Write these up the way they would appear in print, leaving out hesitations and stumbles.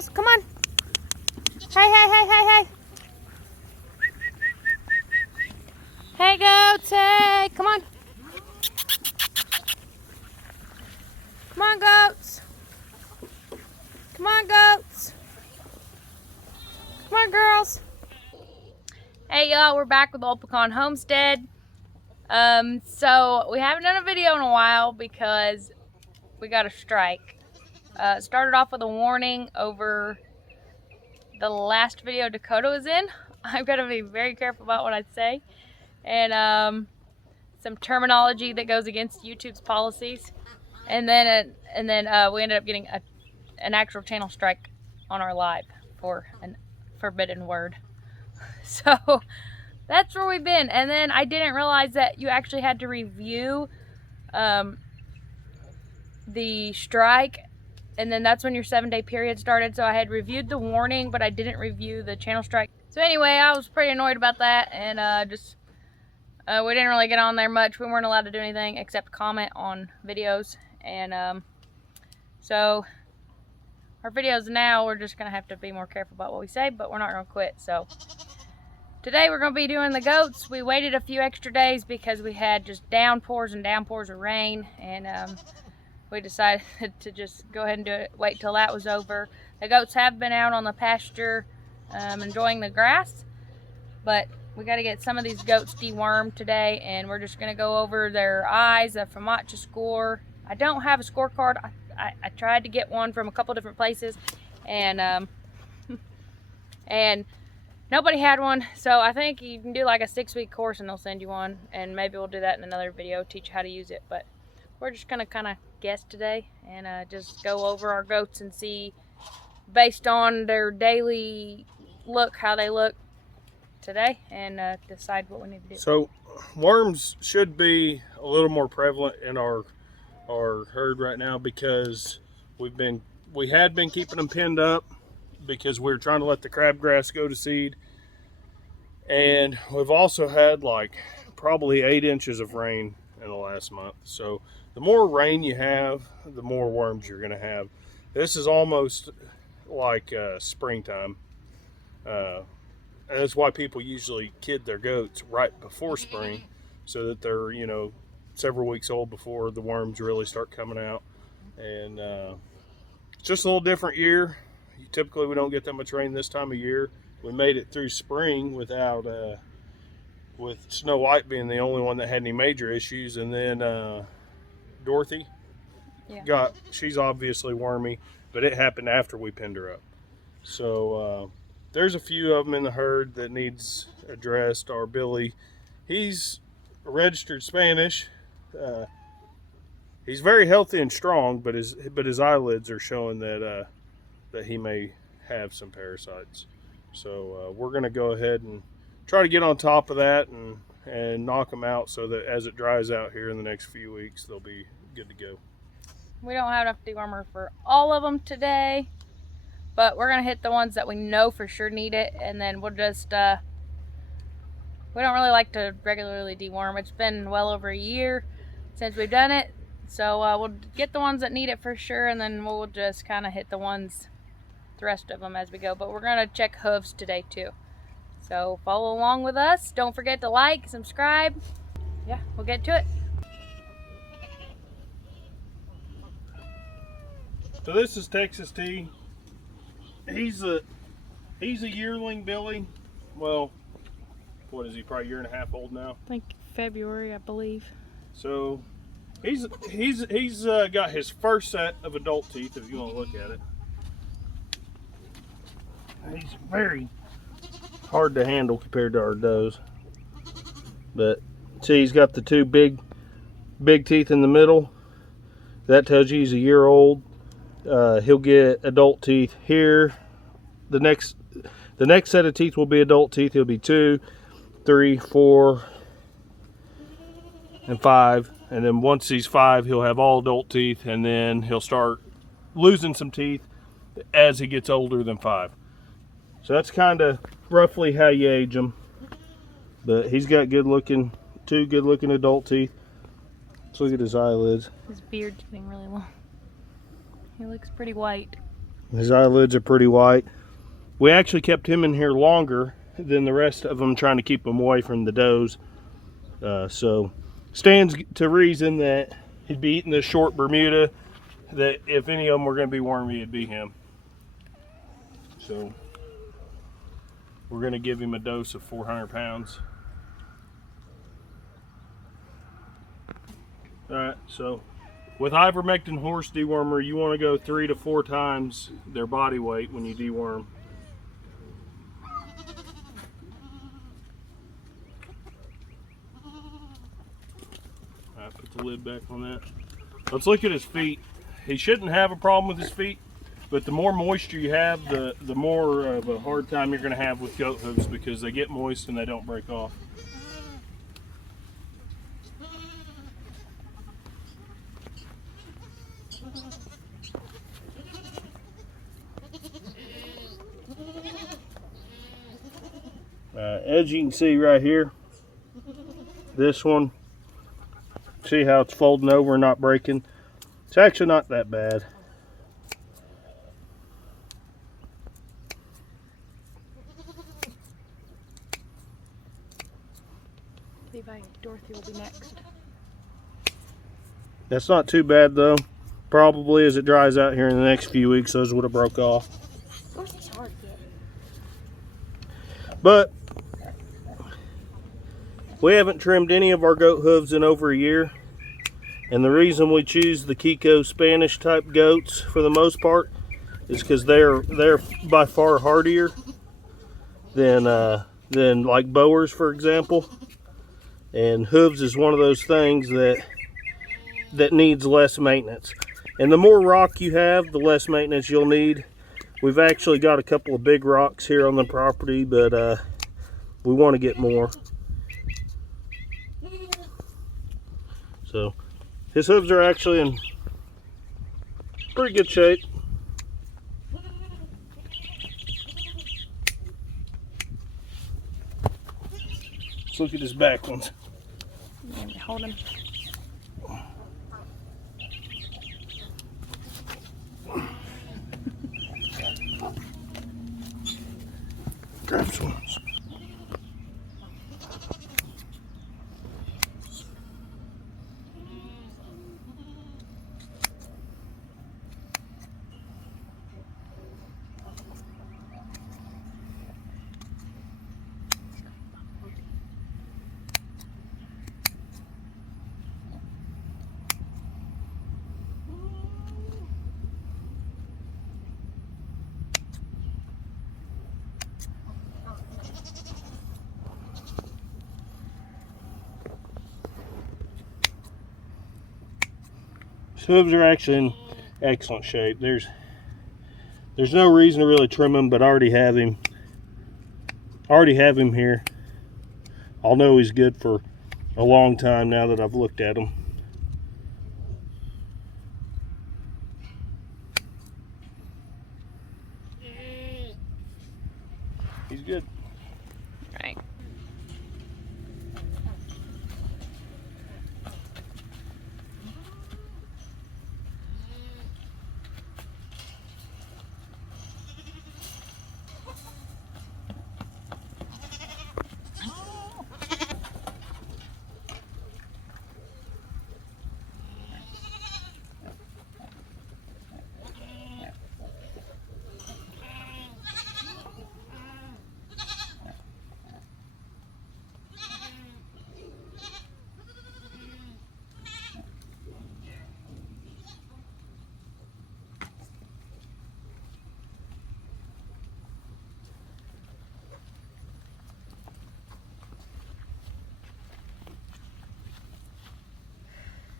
girls, come on. Hey. Hey, goats, hey, come on. Come on, goats. Come on, goats. Come on, girls. Hey, y'all, we're back with old Pecan Homestead. So we haven't done a video in a while because we got a strike. It started off with a warning over the last video Dakota was in. I've got to be very careful about what I say. And some terminology that goes against YouTube's policies. And then we ended up getting an actual channel strike on our live for an forbidden word. So that's where we've been. And then I didn't realize that you actually had to review the strike, and then that's when your 7-day period started. So I had reviewed the warning, but I didn't review the channel strike. So anyway, I was pretty annoyed about that, and we didn't really get on there much. We weren't allowed to do anything except comment on videos, and so our videos now, we're just gonna have to be more careful about what we say, but we're not gonna quit. So today we're going to be doing the goats. We waited a few extra days because we had just downpours and downpours of rain, and we decided to just go ahead and do it, wait till that was over. The goats have been out on the pasture enjoying the grass, but we got to get some of these goats dewormed today, and we're just going to go over their eyes, a FOMACHA score. I don't have a scorecard. I tried to get one from a couple different places, and and nobody had one, so I think you can do like a 6-week course and they'll send you one, and maybe we'll do that in another video, teach you how to use it. But we're just gonna kind of guess today and just go over our goats and see, based on their daily look, how they look today, and decide what we need to do. So worms should be a little more prevalent in our herd right now because we had been keeping them pinned up because we were trying to let the crabgrass go to seed, and we've also had like probably 8 inches of rain in the last month. So the more rain you have, the more worms you're going to have. This is almost like springtime. And that's why people usually kid their goats right before spring, so that they're, you know, several weeks old before the worms really start coming out. And it's just a little different year. Typically we don't get that much rain this time of year. We made it through spring without with Snow White being the only one that had any major issues, and then Dorothy she's obviously wormy, but it happened after we pinned her up. So there's a few of them in the herd that needs addressed. Our Billy, he's registered Spanish. He's very healthy and strong, but his eyelids are showing that that he may have some parasites. So we're going to go ahead and try to get on top of that and knock them out, so that as it dries out here in the next few weeks, they'll be good to go. We don't have enough dewormer for all of them today, but we're going to hit the ones that we know for sure need it, and then we'll just, we don't really like to regularly deworm. It's been well over a year since we've done it, so we'll get the ones that need it for sure, and then we'll just kind of hit the rest of them as we go. But we're going to check hooves today too, so follow along with us. Don't forget to like, subscribe. Yeah, we'll get to it. So this is Texas Tea. He's a yearling Billy. Well, what is he, probably a year and a half old now? I think February, I believe. So he's got his first set of adult teeth, if you want to look at it. He's very hard to handle compared to our does, but see, he's got the 2 big teeth in the middle. That tells you he's a year old. He'll get adult teeth here. The next set of teeth will be adult teeth. He'll be 2, 3, 4, and 5, and then once he's 5, he'll have all adult teeth, and then he'll start losing some teeth as he gets older than 5. So that's kind of roughly how you age them. But he's got 2 good looking adult teeth. Let's look at his eyelids. His beard's getting really long. He looks pretty white. His eyelids are pretty white. We actually kept him in here longer than the rest of them, trying to keep him away from the does. So stands to reason that he'd be eating this short Bermuda, that if any of them were going to be wormy, it'd be him. So we're going to give him a dose of 400 pounds. Alright, so with ivermectin horse dewormer, you want to go 3 to 4 times their body weight when you deworm. Alright, put the lid back on that. Let's look at his feet. He shouldn't have a problem with his feet, but the more moisture you have, the more of a hard time you're going to have with goat hooves, because they get moist and they don't break off. As you can see right here, this one, see how it's folding over and not breaking? It's actually not that bad. Levi, Dorothy will be next. That's not too bad though. Probably as it dries out here in the next few weeks, those would have broke off. Dorothy's hard to get. But we haven't trimmed any of our goat hooves in over a year. And the reason we choose the Kiko Spanish type goats for the most part is because they're by far hardier than like Boers, for example. And hooves is one of those things that needs less maintenance. And the more rock you have, the less maintenance you'll need. We've actually got a couple of big rocks here on the property, but we want to get more. So his hooves are actually in pretty good shape. Let's look at his back ones. Hold him. Grab some ones. Hooves are actually in excellent shape. There's no reason to really trim him, but I already have him here. I'll know he's good for a long time now that I've looked at him. He's good. Right.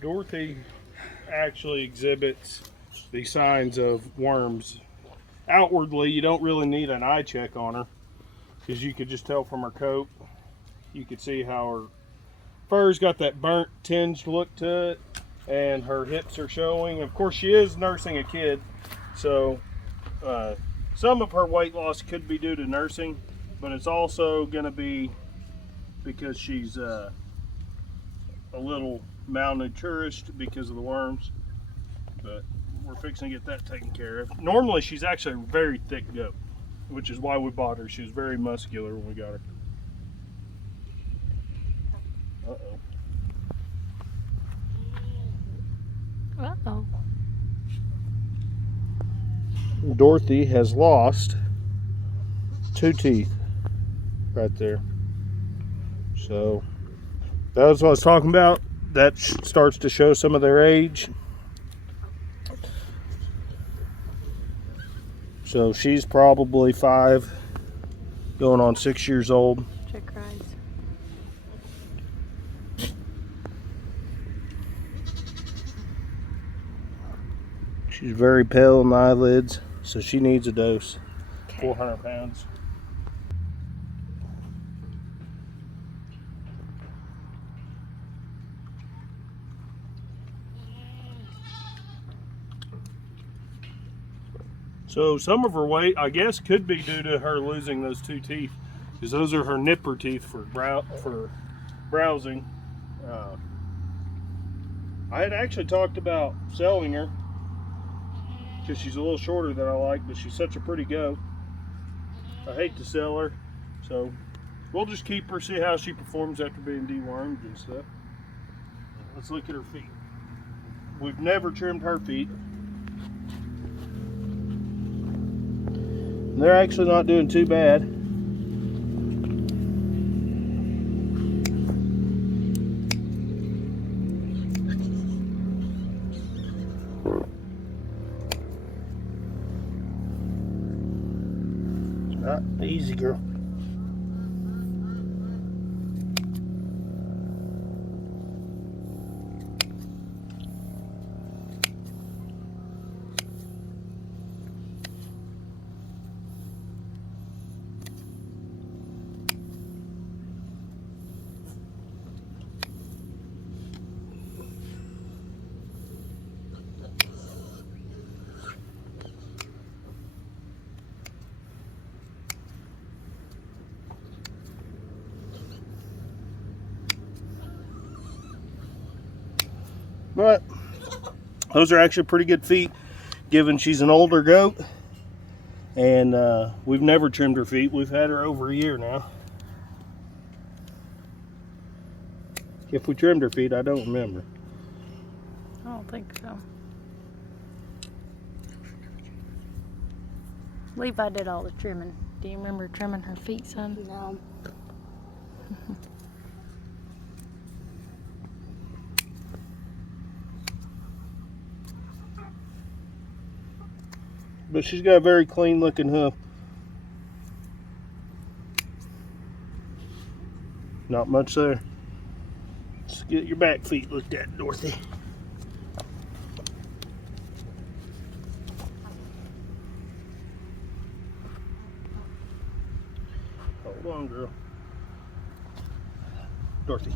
Dorothy actually exhibits the signs of worms. Outwardly, you don't really need an eye check on her, because you could just tell from her coat. You could see how her fur's got that burnt tinged look to it, and her hips are showing. Of course, she is nursing a kid, so some of her weight loss could be due to nursing, but it's also going to be because she's a little malnourished because of the worms. But we're fixing to get that taken care of. Normally she's actually a very thick goat, which is why we bought her. She was very muscular when we got her. Uh-oh. Uh-oh. Dorothy has lost 2 teeth right there. So that's what I was talking about. That starts to show some of their age. So she's probably 5, going on 6 years old. Chick cries. She's very pale in the eyelids, so she needs a dose. Okay. 400 pounds. So some of her weight, I guess, could be due to her losing those 2 teeth, because those are her nipper teeth for browsing. I had actually talked about selling her, because she's a little shorter than I like, but she's such a pretty goat. I hate to sell her, so we'll just keep her, see how she performs after being dewormed and stuff. Let's look at her feet. We've never trimmed her feet. They're actually not doing too bad. Easy, girl. But those are actually pretty good feet, given she's an older goat, and we've never trimmed her feet. We've had her over a year now. If we trimmed her feet, I don't remember. I don't think so. Levi did all the trimming. Do you remember trimming her feet, son? No. But she's got a very clean looking hoof. Not much there. Let's get your back feet looked at, Dorothy. Hold on, girl. Dorothy.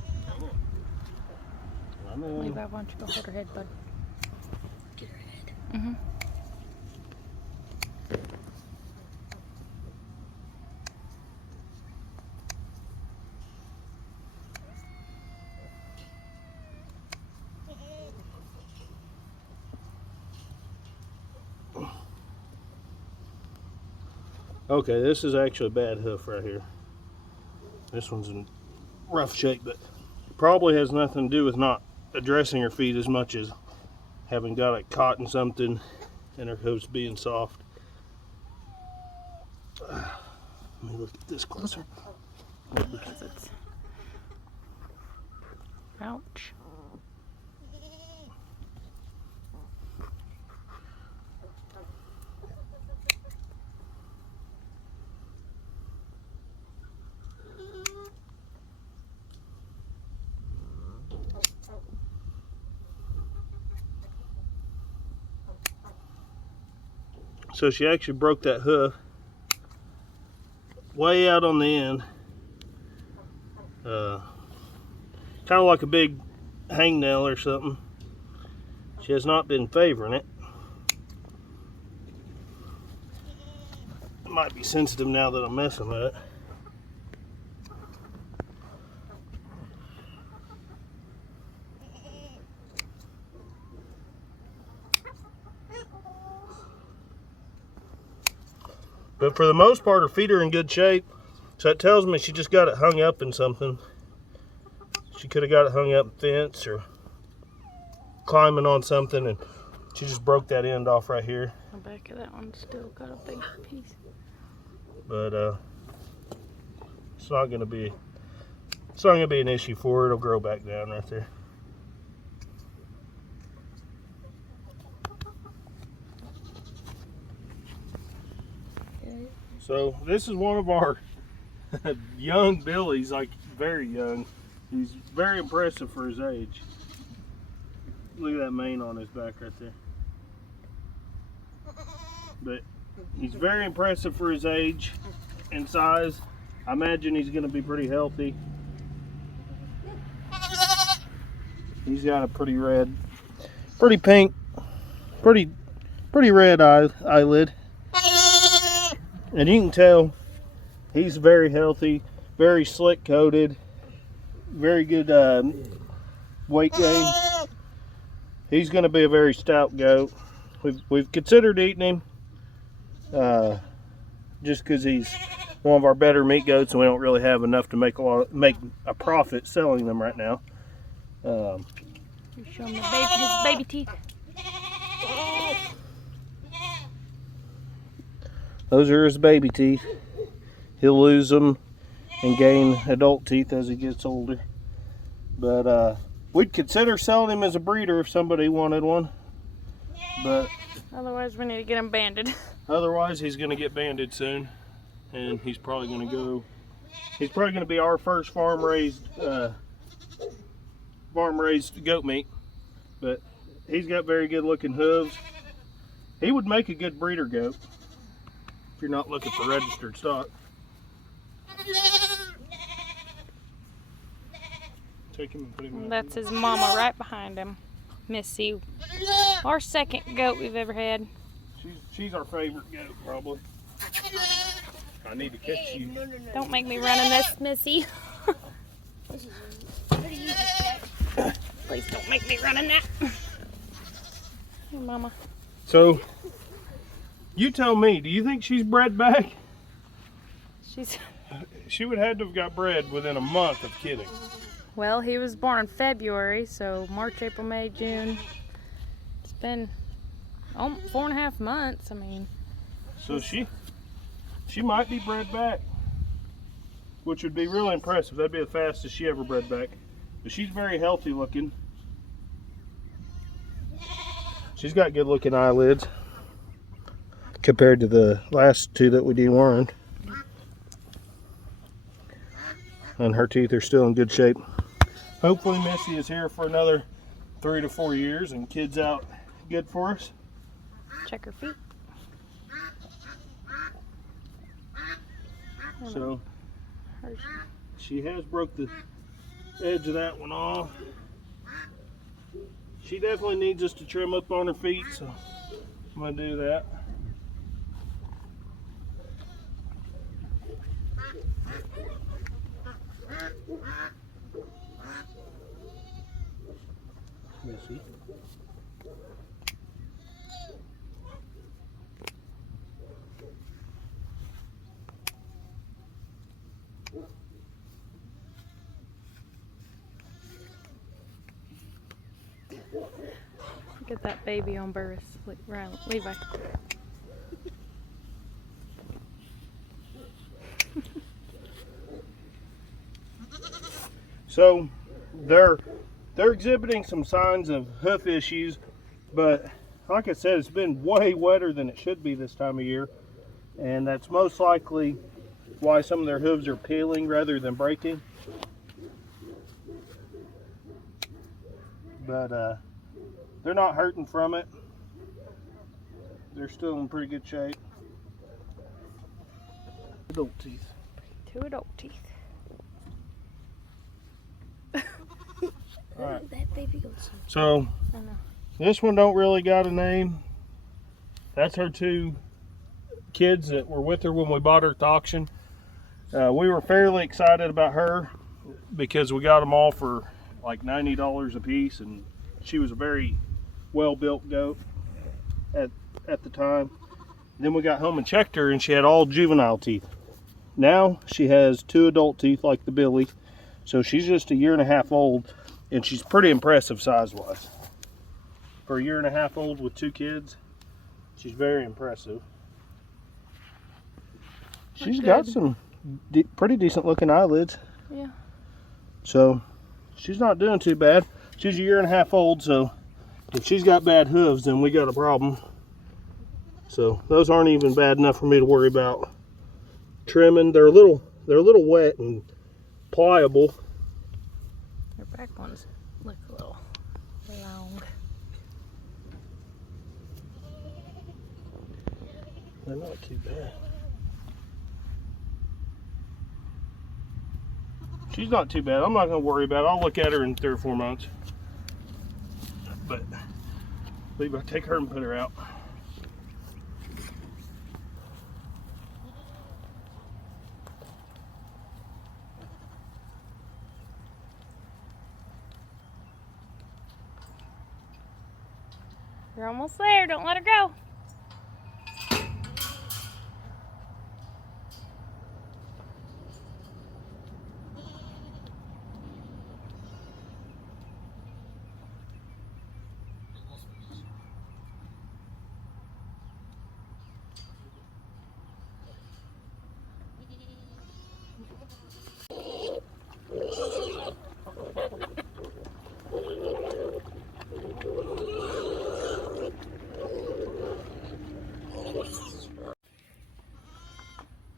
I'm in. Levi, why don't you go hold her head, bud? Get her head. Mm-hmm. Okay, this is actually a bad hoof right here. This one's in rough shape, but probably has nothing to do with not addressing her feet as much as having got it caught in something and her hoofs being soft. Let me look at this closer. Because it's... Ouch. So she actually broke that hoof way out on the end. Kind of like a big hangnail or something. She has not been favoring it. It might be sensitive now that I'm messing with it. But for the most part, her feet are in good shape. So it tells me she just got it hung up in something. She could have got it hung up in fence or climbing on something, and she just broke that end off right here. The back of that one's still got a big piece. But it's not gonna be an issue for her. It'll grow back down right there. So this is one of our young Billies, like very young. He's very impressive for his age. Look at that mane on his back right there. But he's very impressive for his age and size. I imagine he's going to be pretty healthy. He's got a pretty red, pretty pink, pretty red eyelid. And you can tell he's very healthy, very slick coated, very good weight gain. He's going to be a very stout goat. We've considered eating him just because he's one of our better meat goats, and we don't really have enough to make a profit selling them right now. You show him his baby teeth. Those are his baby teeth. He'll lose them and gain adult teeth as he gets older. But we'd consider selling him as a breeder if somebody wanted one. But otherwise, we need to get him banded. Otherwise, he's going to get banded soon, and he's probably going to go. He's probably going to be our first farm raised goat meat. But he's got very good looking hooves. He would make a good breeder goat if you're not looking for registered stock. Take him and put him. That's his mama right behind him, Missy. Our second goat we've ever had. She's our favorite goat, probably. I need to catch you. Don't make me run in this, Missy. Please don't make me run in that. Hey, Mama. So, you tell me, do you think she's bred back? She would have to have got bred within a month of kidding. Well, he was born in February, so March, April, May, June. It's been 4.5 months. I mean, so she might be bred back, which would be really impressive. That'd be the fastest she ever bred back. But she's very healthy looking. She's got good looking eyelids compared to the last two that we dewormed. And her teeth are still in good shape. Hopefully Missy is here for another 3 to 4 years and kids out good for us. check her feet. So she has broke the edge of that one off. She definitely needs us to trim up on her feet, so I'm gonna do that. Missy. Get that baby on Burris. Levi. So they're exhibiting some signs of hoof issues, but like I said, it's been way wetter than it should be this time of year, and that's most likely why some of their hooves are peeling rather than breaking. But they're not hurting from it. They're still in pretty good shape. Adult teeth. 2 adult teeth. All right. That baby goes. So I know. this one don't really got a name. That's her 2 kids that were with her when we bought her at the auction. We were fairly excited about her because we got them all for like $90 a piece, and she was a very well-built goat at the time. Then we got home and checked her, and she had all juvenile teeth. Now she has 2 adult teeth like the Billy. So she's just a 1.5 years old, and she's pretty impressive size-wise. For a 1.5 years old with 2 kids, she's very impressive. She's got some pretty decent looking eyelids. Yeah. So she's not doing too bad. She's a 1.5 years old, so if she's got bad hooves, then we got a problem. So those aren't even bad enough for me to worry about trimming. They're a little wet and pliable. Her back ones look a little long. They're not too bad. She's not too bad. I'm not going to worry about it. I'll look at her in 3 or 4 months. But I believe I'll take her and put her out. You're almost there. Don't let her go.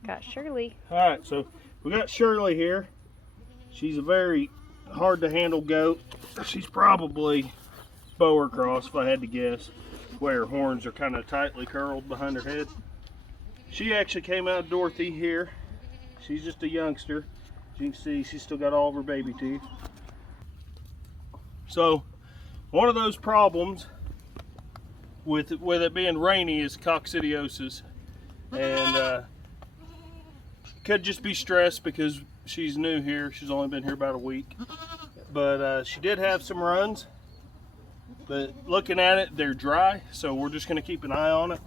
Got Shirley. All right, so we got Shirley here. She's a very hard to handle goat. She's probably Boer cross, if I had to guess, where her horns are kind of tightly curled behind her head. She actually came out of Dorothy here. She's just a youngster. As you can see, she's still got all of her baby teeth. So one of those problems with it being rainy is coccidiosis, and could just be stress because she's new here. She's only been here about a week, but she did have some runs, but looking at it, they're dry, so we're just going to keep an eye on it.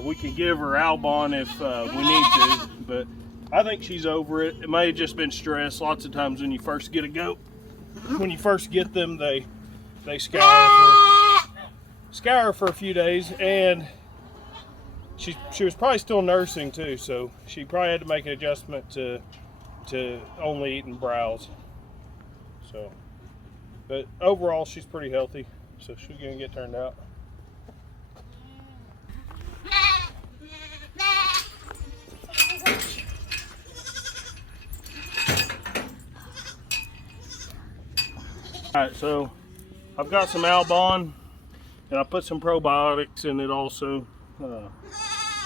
We can give her Albon if we need to, but I think she's over it. It may have just been stress. Lots of times when you first get a goat, when you first get them, they scour for a few days, and she was probably still nursing too, so she probably had to make an adjustment to only eating browse. So, but overall she's pretty healthy, so she's gonna get turned out. Alright, so I've got some Albon, and I put some probiotics in it also.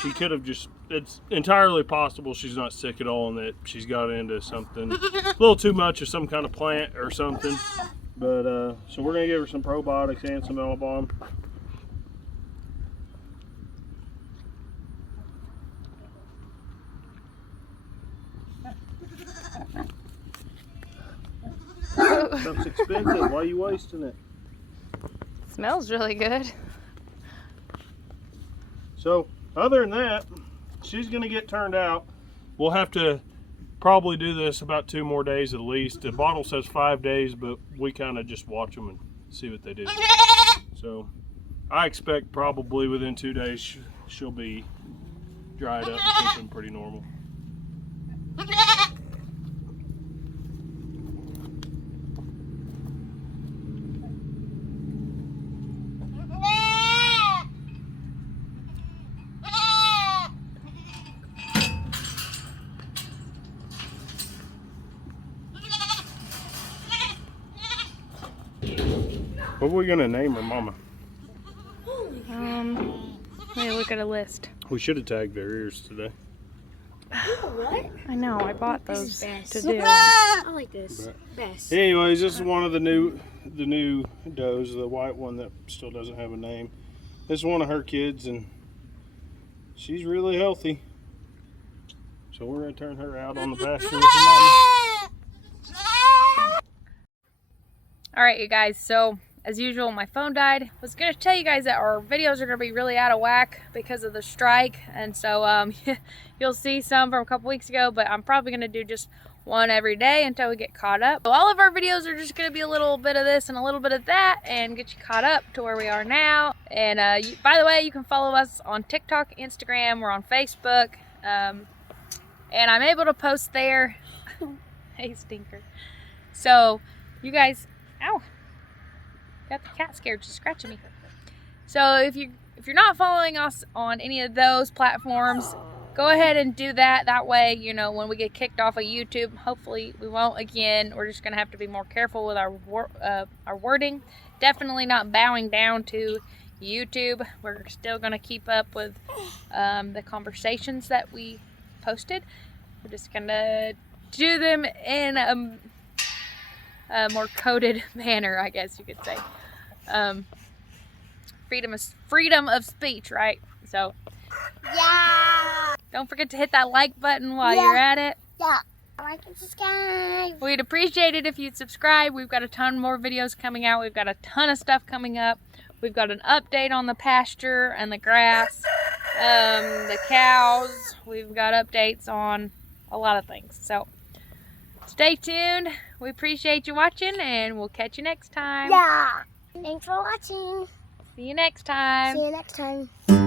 She could have just, it's entirely possible she's not sick at all and that she's got into something, a little too much of some kind of plant or something. But, so we're going to give her some probiotics and some Albon. Stuff's expensive. Why are you wasting it? Smells really good. So, other than that, she's going to get turned out. We'll have to probably do this about 2 more days at least. The bottle says 5 days, but we kind of just watch them and see what they do. So, I expect probably within 2 days she'll be dried up and keeping pretty normal. What are we gonna name her, Mama? Let me look at a list. We should have tagged their ears today. What? I know, I bought those to do. I like this. Best. Anyways, this is one of the new does, the white one that still doesn't have a name. This is one of her kids, and she's really healthy. So we're gonna turn her out on the pasture with her mama. All right, you guys. So As usual, my phone died. I was going to tell you guys that our videos are going to be really out of whack because of the strike. And so you'll see some from a couple weeks ago, but I'm probably going to do just one every day until we get caught up. So all of our videos are just going to be a little bit of this and a little bit of that and get you caught up to where we are now. And by the way, you can follow us on TikTok, Instagram, we're on Facebook. And I'm able to post there. Hey, stinker. So you guys, ow. Got the cat scared, just scratching me. So if you're not following us on any of those platforms, go ahead and do that. That way, you know, when we get kicked off of YouTube, hopefully we won't again. We're just gonna have to be more careful with our wording. Definitely not bowing down to YouTube. We're still gonna keep up with the conversations that we posted. We're just gonna do them in a more coded manner, I guess you could say. Freedom of speech, right? So Yeah. don't forget to hit that like button while you're at it. Yeah. Like and subscribe. We'd appreciate it if you'd subscribe. We've got a ton more videos coming out. We've got a ton of stuff coming up. We've got an update on the pasture and the grass, the cows. We've got updates on a lot of things. So stay tuned. We appreciate you watching, and we'll catch you next time. Yeah. Thanks for watching. See you next time. See you next time.